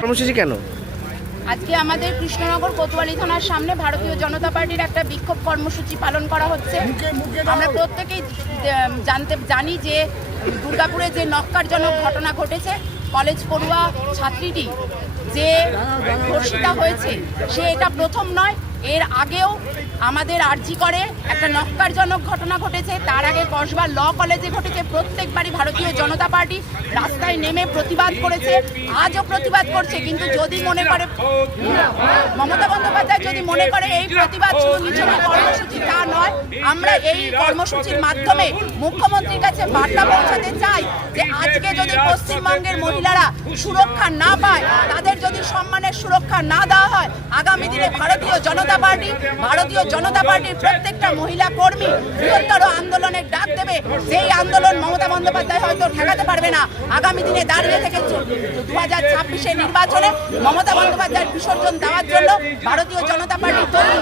কর্মসূচি কেন? আজকে আমাদের কৃষ্ণনগর কোতোয়ালি থানার সামনে ভারতীয় জনতা পার্টির একটা বিক্ষোভ কর্মসূচি পালন করা হচ্ছে। আমরা প্রত্যেকেই জানি যে দুর্গাপুরে যে ন্যক্কারজনক ঘটনা ঘটেছে, কলেজ পড়ুয়া ছাত্রীটি যে ধর্ষিতা হয়েছে, সে এটা প্রথম নয়, এর আগেও আমাদের আরজি করে একটা ন্যক্কারজনক ঘটনা ঘটেছে। তার আগে কসবা ল কলেজে ঘটেছে। প্রত্যেকবারই ভারতীয় জনতা পার্টি রাস্তায় নেমে প্রতিবাদ করেছে, আজও প্রতিবাদ করছে। কিন্তু যদি মনে করে মমতা বন্দ্যোপাধ্যায় যদি মনে করে এই প্রতিবাদ শুধু মিছিল কর্মসূচি, তা নয়। আমরা এই কর্মসূচির মাধ্যমে মুখ্যমন্ত্রীর কাছে বার্তা পৌঁছাতে চাই যে আজকে যদি পশ্চিমবঙ্গের মহিলারা সুরক্ষা না পায়, তাদের যদি সম্মানের সুরক্ষা না দেওয়া হয়, আগামী দিনে ভারতীয় জনতা পার্টির প্রত্যেকটা মহিলা কর্মী বৃহত্তর আন্দোলনের ডাক দেবে। সেই আন্দোলন মমতা বন্দ্যোপাধ্যায় হয়তো ঠেকাতে পারবে না। আগামী দিনে দাঁড়িয়ে থেকে 2026 নির্বাচনে মমতা বন্দ্যোপাধ্যায়ের বিসর্জন দেওয়ার জন্য ভারতীয় জনতা পার্টি তৈরি।